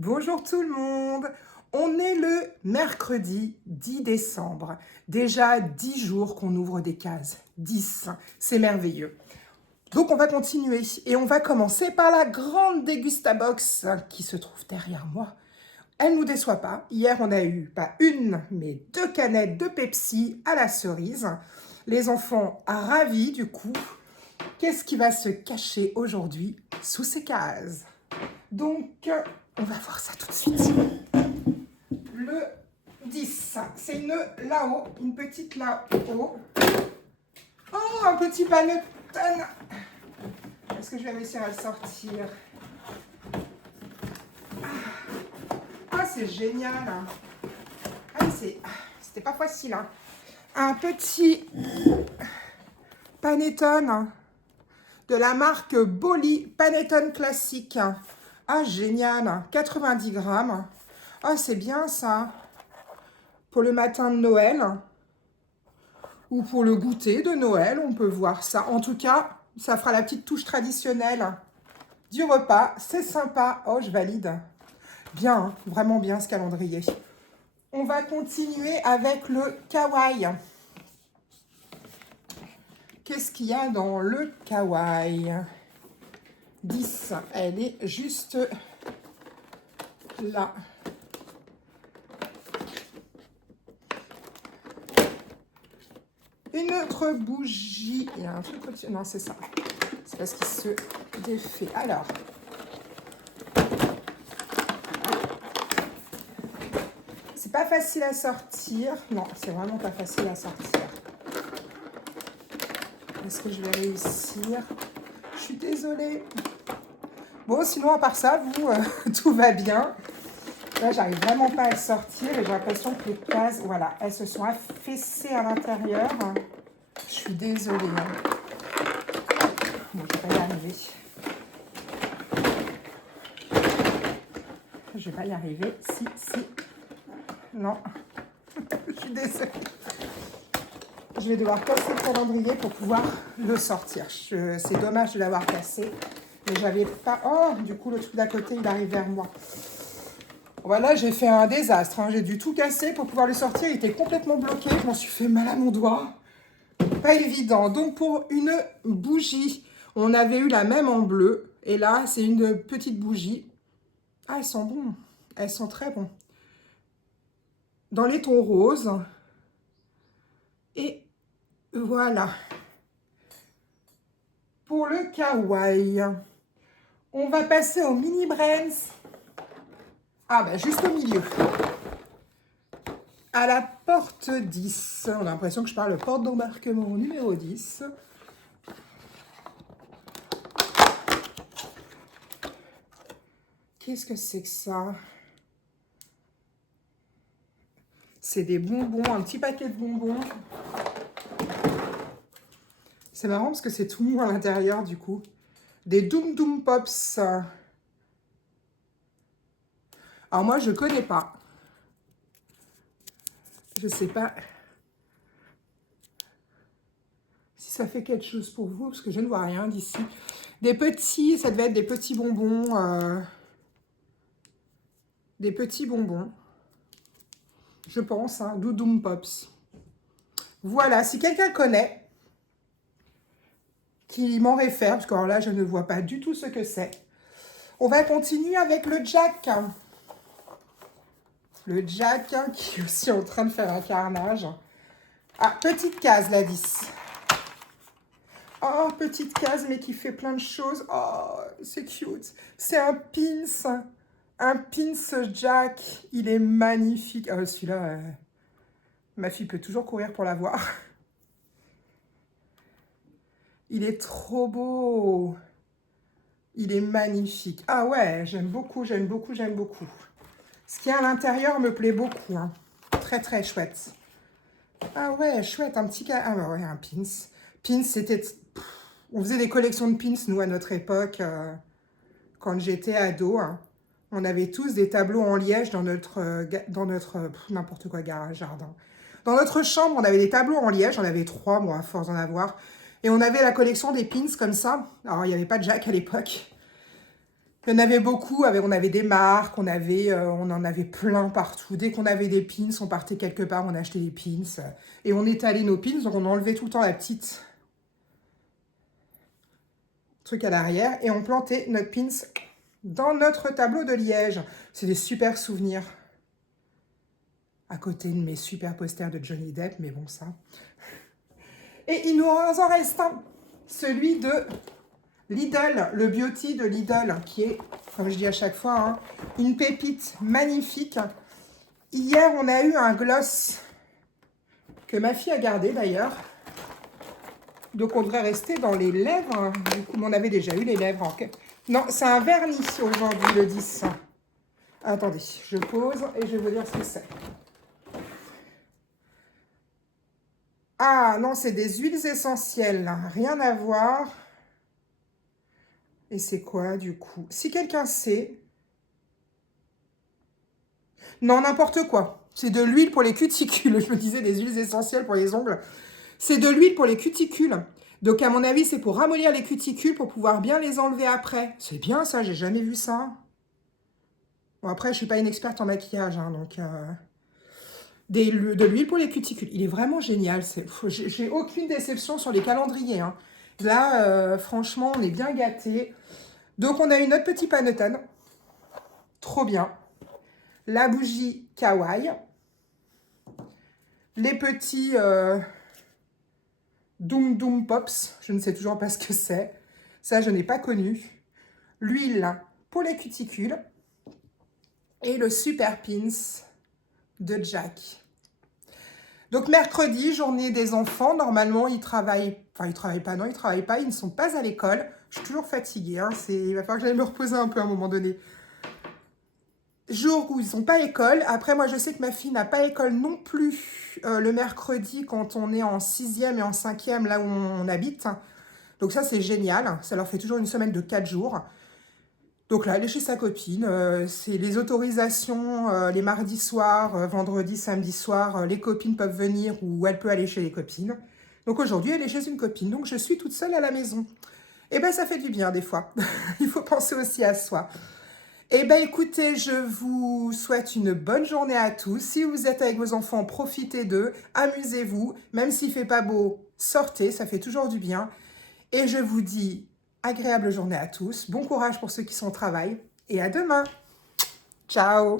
Bonjour tout le monde. On est le mercredi 10 décembre. Déjà 10 jours qu'on ouvre des cases. 10, c'est merveilleux. Donc on va continuer et on va commencer par la grande Dégustabox qui se trouve derrière moi. Elle ne nous déçoit pas. Hier, on a eu pas une, mais 2 canettes de Pepsi à la cerise. Les enfants ravis du coup. Qu'est-ce qui va se cacher aujourd'hui sous ces cases? Donc, on va voir ça tout de suite. Le 10, c'est une là-haut, une petite là-haut. Oh, un petit panettone. Est-ce que je vais réussir à le sortir? Ah, c'est génial. Ah, c'était pas facile. Hein. Un petit panettone de la marque Boli, panettone classique. Ah, génial. 90 grammes. Ah, c'est bien ça. Pour le matin de Noël. Ou pour le goûter de Noël, on peut voir ça. En tout cas, ça fera la petite touche traditionnelle du repas. C'est sympa. Oh, je valide. Bien, hein, vraiment bien ce calendrier. On va continuer avec le kawaii. Qu'est-ce qu'il y a dans le kawaii? 10, elle est juste là. Une autre bougie. Il y a un truc au-dessus. Non, c'est ça. C'est parce qu'il se défait. Alors. C'est pas facile à sortir. Non, c'est vraiment pas facile à sortir. Est-ce que je vais réussir? Je suis désolée. Bon, sinon, à part ça, vous, tout va bien. Là, j'arrive vraiment pas à le sortir et j'ai l'impression que les cases, voilà, elles se sont affaissées à l'intérieur. Je suis désolée. Bon, je vais pas y arriver. Je vais pas y arriver. Si. Non. Je suis désolée. Je vais devoir casser le calendrier pour pouvoir le sortir. C'est dommage de l'avoir cassé. Mais j'avais pas... Oh, du coup, le truc d'à côté, il arrive vers moi. Voilà, j'ai fait un désastre. Hein. J'ai dû tout casser pour pouvoir le sortir. Il était complètement bloqué. Je m'en suis fait mal à mon doigt. Pas évident. Donc, pour une bougie, on avait eu la même en bleu. Et là, c'est une petite bougie. Ah, elles sont bonnes. Elles sont très bonnes. Dans les tons roses. Et voilà. Pour le kawaii, on va passer au mini brands. Ah, ben juste au milieu. À la porte 10. On a l'impression que je parle porte d'embarquement numéro 10. Qu'est-ce que c'est que ça? C'est des bonbons, un petit paquet de bonbons. C'est marrant parce que c'est tout mou à l'intérieur du coup. Des Doom Doom Pops. Alors moi, je connais pas. Je sais pas si ça fait quelque chose pour vous, parce que je ne vois rien d'ici. Des petits, ça devait être des petits bonbons. Des petits bonbons. Je pense, hein, Doom Pops. Voilà, si quelqu'un connaît, qui m'en réfère, parce que alors là, je ne vois pas du tout ce que c'est. On va continuer avec le Jack. Le Jack qui est aussi en train de faire un carnage. Ah, petite case, la 10. Oh, petite case, mais qui fait plein de choses. Oh, c'est cute. C'est un pins. Un pins Jack. Il est magnifique. Oh, celui-là, ma fille peut toujours courir pour l'avoir. Il est trop beau. Il est magnifique. Ah ouais, j'aime beaucoup, j'aime beaucoup, j'aime beaucoup. Ce qu'il y a à l'intérieur me plaît beaucoup. Hein. Très, très chouette. Ah ouais, chouette. Un petit... Ah ouais, un pins. Pins, c'était... On faisait des collections de pins, nous, à notre époque, quand j'étais ado. Hein. On avait tous des tableaux en liège dans notre n'importe quoi, garage, jardin. Dans notre chambre, on avait des tableaux en liège. J'en avais 3, moi, à force d'en avoir. Et on avait la collection des pins comme ça. Alors, il n'y avait pas de Jack à l'époque. Il y en avait beaucoup, on avait des marques, on en avait plein partout. Dès qu'on avait des pins, on partait quelque part, on achetait des pins. Et on étalait nos pins, donc on enlevait tout le temps la petite truc à l'arrière. Et on plantait notre pins dans notre tableau de liège. C'est des super souvenirs. À côté de mes super posters de Johnny Depp, mais bon ça. Et il nous en reste un, celui de Lidl, le Beauty de Lidl, qui est, comme je dis à chaque fois, hein, une pépite magnifique. Hier, on a eu un gloss que ma fille a gardé d'ailleurs. Donc, on devrait rester dans les lèvres. Du coup, on avait déjà eu les lèvres. Non, c'est un vernis aujourd'hui, le 10. Attendez, je pose et je vais vous dire ce que c'est. Ah, non, c'est des huiles essentielles. Rien à voir. Et c'est quoi, du coup? Si quelqu'un sait... Non, n'importe quoi. C'est de l'huile pour les cuticules. Je me disais des huiles essentielles pour les ongles. C'est de l'huile pour les cuticules. Donc, à mon avis, c'est pour ramollir les cuticules pour pouvoir bien les enlever après. C'est bien ça, j'ai jamais vu ça. Bon, après, je ne suis pas une experte en maquillage, hein, donc... de l'huile pour les cuticules. Il est vraiment génial. J'ai aucune déception sur les calendriers, hein. Là, franchement, on est bien gâtés. Donc, on a eu notre petit panettone. Trop bien. La bougie kawaii. Les petits Doom Doom Pops. Je ne sais toujours pas ce que c'est. Ça, je n'ai pas connu. L'huile pour les cuticules. Et le Super Pins de Jack. Donc, mercredi, journée des enfants. Normalement, ils travaillent... Enfin, ils travaillent pas. Non, ils travaillent pas. Ils ne sont pas à l'école. Je suis toujours fatiguée. Hein. Il va falloir que j'aille me reposer un peu à un moment donné. Jour où ils n'ont pas école. Après, moi, je sais que ma fille n'a pas école non plus le mercredi quand on est en 6e et en 5e, là où on habite. Donc ça, c'est génial. Ça leur fait toujours une semaine de 4 jours. Donc là, elle est chez sa copine. C'est les autorisations les mardis soirs, vendredi, samedi soir. Les copines peuvent venir ou elle peut aller chez les copines. Donc aujourd'hui, elle est chez une copine. Donc je suis toute seule à la maison. Eh bien, ça fait du bien des fois. Il faut penser aussi à soi. Eh bien, écoutez, je vous souhaite une bonne journée à tous. Si vous êtes avec vos enfants, profitez d'eux, amusez-vous. Même s'il ne fait pas beau, sortez, ça fait toujours du bien. Et je vous dis agréable journée à tous. Bon courage pour ceux qui sont au travail. Et à demain. Ciao.